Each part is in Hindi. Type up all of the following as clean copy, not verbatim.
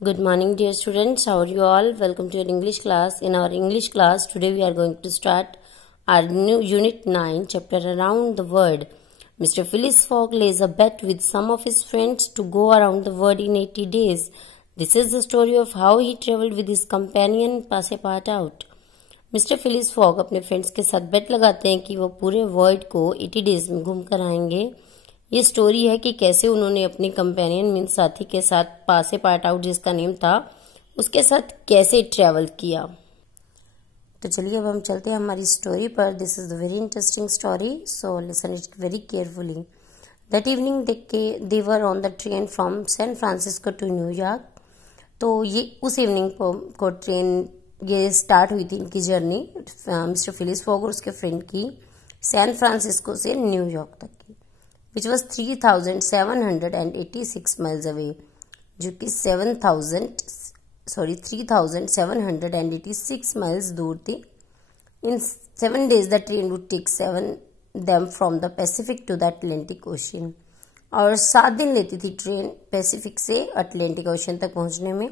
Good morning, dear students. How are you all? Welcome to your English class. In our English class, today we are going to start our new Unit 9, chapter Around the World. Mr. Phileas Fogg lays a bet with some of his friends to go around the world in 80 days. This is the story of how he traveled with his companion Passepartout. Mister Phyllis fog अपने फ्रेंड्स के साथ बेट लगाते हैं कि वो पूरे वर्ल्ड को 80 डेज में घूम कर आएंगे। ये स्टोरी है कि कैसे उन्होंने अपनी कंपेनियन मीन साथी के साथ पासेपार्टआउट जिसका नेम था उसके साथ कैसे ट्रेवल किया। तो चलिए अब हम चलते हैं हमारी स्टोरी पर। This is the very interesting story, so listen it very carefully. That evening they were on the train from San Francisco to New York. तो ये उस इवनिंग को ट्रेन ये स्टार्ट हुई थी इनकी जर्नी मिस्टर फिलिस फॉग और उसके फ्रेंड की सैन फ्रांसिस्को से न्यूयॉर्क तक की, विच वॉज 3,786 माइल्स अवे, जो कि 3,786 माइल्स दूर थी। In 7 days the train would take 7 them from the Pacific to the Atlantic Ocean. और 7 दिन लेती थी ट्रेन पैसिफिक से अटलांटिक ओशियन तक पहुंचने में।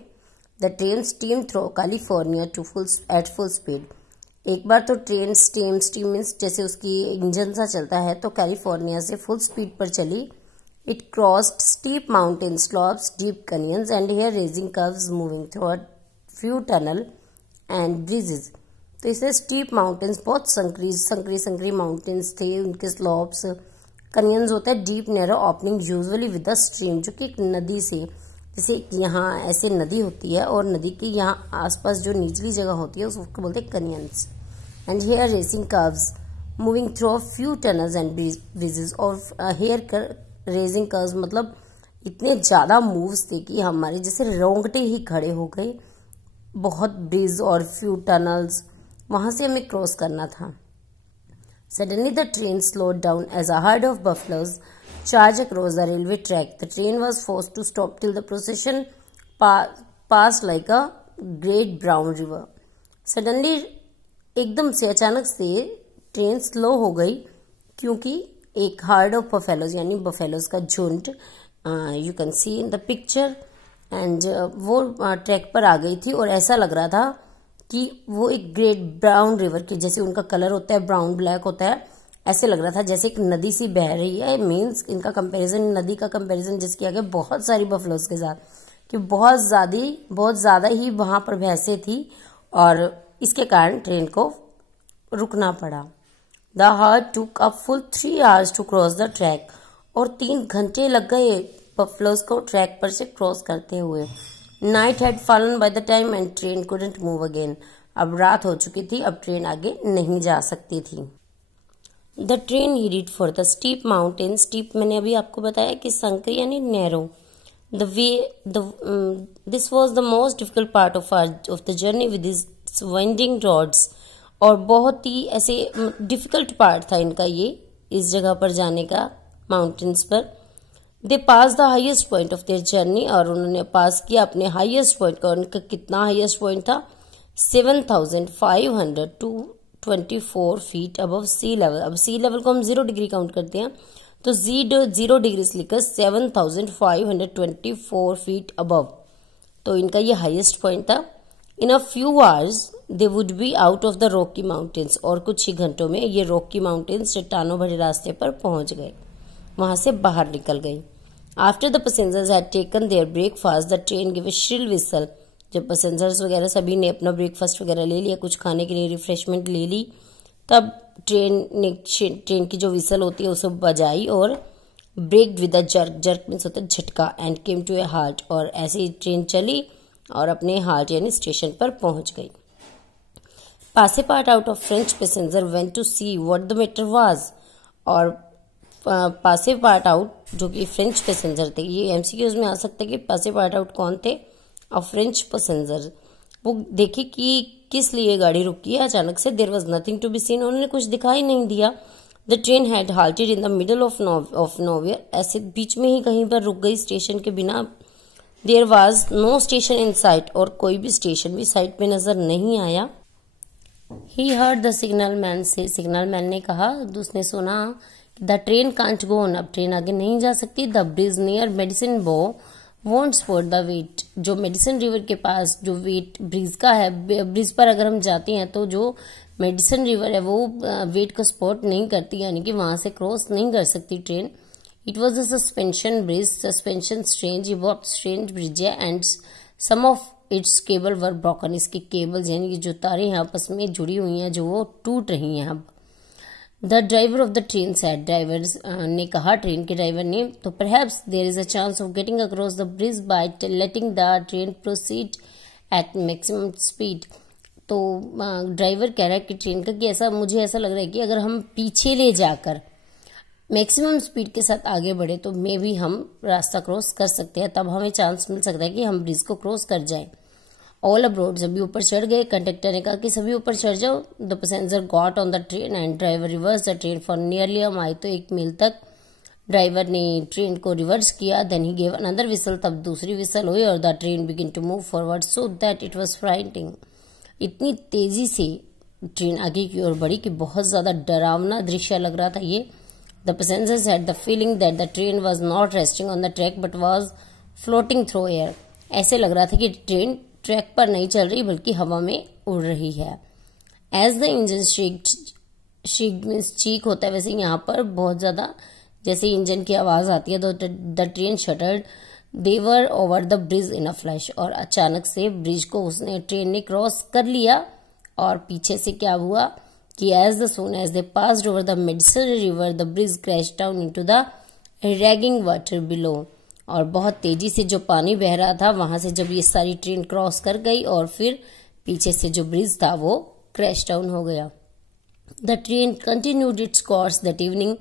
The train steam through California at full speed. एक बार तो ट्रेन स्टीम मीन्स जैसे उसकी इंजन सा चलता है, तो कैलिफोर्निया से फुल स्पीड पर चली। It crossed steep mountain slopes, deep canyons and hair raising curves, moving through a few tunnel and bridges. तो इसे स्टीप माउंटेन्स, बहुत संकरी माउंटेन्स थे, उनके स्लॉप्स, कैनियंस होता है deep narrow opening usually with the stream, जो कि एक नदी से, जैसे यहाँ ऐसे नदी होती है और नदी के यहाँ आसपास जो निचली जगह होती है उसको बोलते हैं canyons. And hair racing curves, moving through a few tunnels and bridges. और हेयर रेसिंग कर्व्स मतलब इतने ज्यादा मूव्स थे कि हमारे जैसे रोंगटे ही खड़े हो गए। बहुत ब्रिज और फ्यू टनल्स वहां से हमें क्रॉस करना था। Suddenly the train slowed down as a herd of buffaloes charged across the railway track. The train was forced to stop till the procession passed like a great brown river. Suddenly एकदम से अचानक से ट्रेन स्लो हो गई क्योंकि एक हर्ड ऑफ बफेलोज यानी बफेलोज का झुंड, you can see in the picture, and वो ट्रैक पर आ गई थी। और ऐसा लग रहा था कि वो एक ग्रेट ब्राउन रिवर की, जैसे उनका कलर होता है ब्राउन ब्लैक होता है, ऐसे लग रहा था जैसे एक नदी सी बह रही है। मीन्स इनका कंपैरिजन, नदी का कंपैरिजन जिस किया गया बहुत सारी बफलोज के साथ, कि बहुत ज्यादा ही वहां पर भैंसें थी और इसके कारण ट्रेन को रुकना पड़ा। The heard took a full 3 hours to cross the track. और 3 घंटे लग गए बफलोज को ट्रैक पर से क्रॉस करते हुए। Night had fallen by the time and train couldn't move again. अब रात हो चुकी थी, अब ट्रेन आगे नहीं जा सकती थी। The train headed for the steep mountain. Steep मैंने अभी आपको बताया कि संकरी यानी narrow. This was the most difficult part of the journey with this winding roads. और बहुत ही ऐसे डिफिकल्ट पार्ट था इनका ये, इस जगह पर जाने का माउंटेन्स पर। They passed the highest point of their journey. और उन्होंने पास किया अपने हाइएस्ट पॉइंट का। उनका कितना हाइएस्ट पॉइंट था? 7,524 फीट अबव सी लेवल। अब सी लेवल को हम 0 डिग्री काउंट करते हैं, तो 0 डिग्री से लेकर 7,524 फीट अबव। तो इनका ये हाइएस्ट पॉइंट था। In a few hours they would be out of the Rocky Mountains. और कुछ ही घंटों में ये रॉकी माउंटेन्स चट्टानों भरे रास्ते पर पहुंच गए, वहां से बाहर निकल गई। After the passengers had taken their breakfast the train give a shrill whistle. जब पैसेंजर्स वगैरह सभी ने अपना ब्रेकफास्ट वगैरह ले लिया, कुछ खाने के लिए रिफ्रेशमेंट ले ली, तब ट्रेन की जो विसल होती है उसे बजाई और break with a jerk means होता है झटका, and came to a halt. और ऐसे ही ट्रेन चली और अपने हाल्ट यानी स्टेशन पर पहुंच गई। Passepartout of French passenger went to see what the matter was. और पासेपार्टआउट जो कि फ्रेंच पैसेंजर थे, ये एमसीक्यूज में आ सकता है कि पासेपार्टआउट कौन थे और फ्रेंच पैसेंजर, वो देखी कि किस लिए गाड़ी रुकी है अचानक से। There was nothing to be seen, उन्होंने कुछ दिखाई नहीं दिया। The train had halted in the middle of nowhere, ऐसे बीच में ही कहीं पर रुक गई स्टेशन के बिना। There was no station in sight, और कोई भी स्टेशन भी साइट पे नजर नहीं आया। He heard the signal man से, सिग्नल मैन ने कहा, उसने सुना the train can't go on, अब ट्रेन आगे नहीं जा सकती। द ब्रिज नियर मेडिसिन बो वोंट स्पॉट द वेट। जो मेडिसन रिवर के पास जो वेट ब्रिज का है, ब्रिज पर अगर हम जाते हैं तो जो मेडिसन रिवर है वो वेट को स्पॉट नहीं करती, यानी कि वहां से क्रॉस नहीं कर सकती train. It was a suspension bridge, suspension strange, ये बहुत स्ट्रेंज ब्रिज है, and some of its cable were broken, इसकी केबल्स यानी कि जो तारें हैं आपस में जुड़ी हुई हैं जो वो टूट रही हैं अब। The driver of the train said, driver ने कहा, ट्रेन के ड्राइवर ने, तो perhaps there is a chance of getting across the bridge by letting the train proceed at maximum speed. तो ड्राइवर कह रहा है कि ट्रेन का कि ऐसा मुझे ऐसा लग रहा है कि अगर हम पीछे ले जाकर मैक्सिमम स्पीड के साथ आगे बढ़े तो मे भी हम रास्ता क्रॉस कर सकते हैं, तब हमें चांस मिल सकता है कि हम ब्रिज को क्रॉस कर जाएं। ऑल अब्रोड, सभी ऊपर चढ़ गए। कंडक्टर ने कहा कि सभी ऊपर चढ़ जाओ। The passenger got on the train and driver reverse the train for nearly a mile, तो 1 मील तक ड्राइवर ने ट्रेन को रिवर्स किया। Then he gave another whistle, तब दूसरी विसल हुई और the train begin to move forward so that it was frightening. इतनी तेजी से ट्रेन आगे की ओर बढ़ी कि बहुत ज्यादा डरावना दृश्य लग रहा था ये। The passengers had the feeling that the train was not resting on the track but was floating through air. ऐसे लग रहा था कि ट्रेन ट्रैक पर नहीं चल रही बल्कि हवा में उड़ रही है। एज द इंजन श्रीक्ड मीन्स चीक होता है, वैसे यहाँ पर बहुत ज्यादा जैसे इंजन की आवाज आती है तो the train shattered they were over the bridge in a flash, और अचानक से ब्रिज को ट्रेन ने क्रॉस कर लिया। और पीछे से क्या हुआ कि as the soon as they passed over the Madison river the bridge crash down into the raging water below, और बहुत तेजी से जो पानी बह रहा था वहां से जब ये सारी ट्रेन क्रॉस कर गई और फिर पीछे से जो ब्रिज था वो क्रैश डाउन हो गया। The train continued its course that evening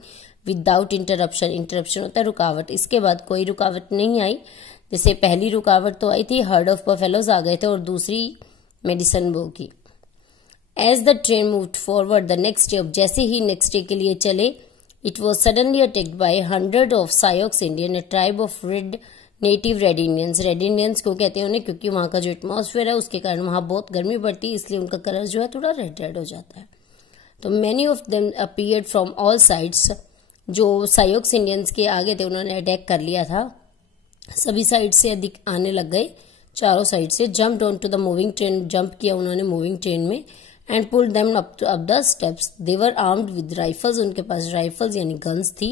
without interruption, interruption होता है रुकावट, इसके बाद कोई रुकावट नहीं आई। जैसे पहली रुकावट तो आई थी, हर्ड ऑफ बफेलोज आ गए थे, और दूसरी मेडिसन बो की। As the train moved forward the next day, अब जैसे ही नेक्स्ट डे के लिए चले, it was suddenly attacked by 100 of Sioux Indian, a tribe of native Red Indians. Red Indians क्यों कहते हैं उन्हें? क्योंकि वहां का जो एटमॉस्फेयर है उसके कारण वहां बहुत गर्मी पड़ती है, इसलिए उनका कलर जो है थोड़ा रेड रेड हो जाता है। तो many of them appeared from all sides, जो सायोक्स इंडियंस के आगे थे उन्होंने अटैक कर लिया था, सभी साइड से अधिक आने लग गए, चारों साइड से। Jumped on to the moving train, jump किया उन्होंने मूविंग ट्रेन में, and pulled them up the steps. They were armed with rifles, उनके पास राइफल्स यानी गन्स थी।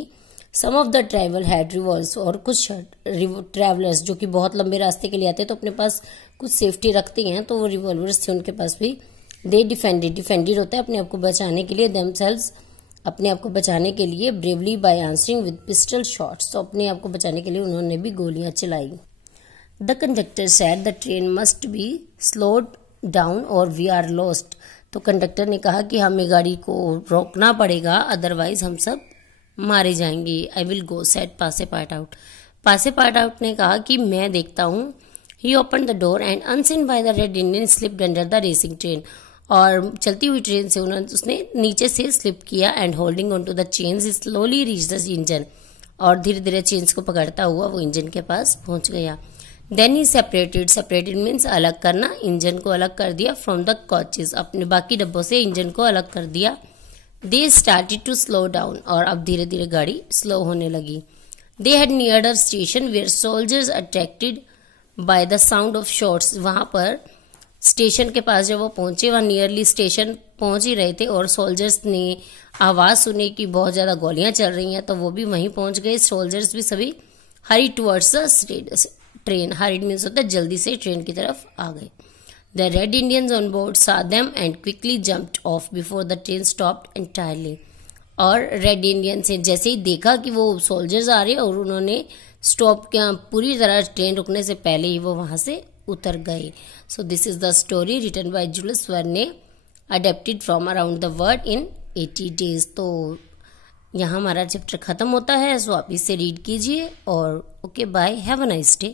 Some of the travel had revolvers, और कुछ ट्रैवलर्स जो कि बहुत लंबे रास्ते के लिए आते हैं तो अपने पास कुछ सेफ्टी रखते हैं, तो वो रिवॉल्वर्स थे उनके पास भी। दे डिफेंडेड होता है अपने आप को बचाने के लिए, देमसेल्व्स अपने आप को बचाने के लिए, bravely by answering with pistol shots, तो अपने आप को बचाने के लिए उन्होंने भी गोलियां चलाई। The conductor said the train must be slowed down और वी आर लॉस्ट, तो कंडक्टर ने कहा कि हमें गाड़ी को रोकना पड़ेगा, अदरवाइज हम सब मारे जाएंगे। I will go said Passepartout, Passepartout ने कहा कि मैं देखता हूँ। He opened the door and unseen by the Red Indian slipped under the racing train, और चलती हुई ट्रेन से उसने नीचे से स्लिप किया, and holding on to the chains slowly reach the engine, और धीरे धीरे चेन्स को पकड़ता हुआ वो इंजन के पास पहुंच गया। देन ही सेपरेटेड मीन्स अलग करना, इंजन को अलग कर दिया फ्रॉम द कोचेस, अपने बाकी डब्बों से इंजन को अलग कर दिया। They started to slow down, और अब धीरे धीरे गाड़ी स्लो होने लगी। They had neared a station where soldiers attracted by the sound of shots, वहां पर स्टेशन के पास जब वो पहुंचे, वहां नियरली स्टेशन पहुंच ही रहे थे, और सोल्जर्स ने आवाज सुनी कि बहुत ज्यादा गोलियां चल रही हैं, तो वो भी वहीं पहुंच गए। सोल्जर्स भी सभी hurry towards the train, hurried means होता है जल्दी से ट्रेन की तरफ आ गए। The Red Indians on board saw them and quickly jumped off before the train stopped entirely, और रेड इंडियंस ने जैसे ही देखा कि वो सोल्जर्स आ रहे हैं और उन्होंने स्टॉप किया, पूरी तरह ट्रेन रुकने से पहले ही वो वहां से उतर गए। So this is the story written by Julius Verne, adapted from around the world in 80 days। तो यहाँ हमारा चैप्टर खत्म होता है, सो आप इसे रीड कीजिए, और okay bye, have a nice day.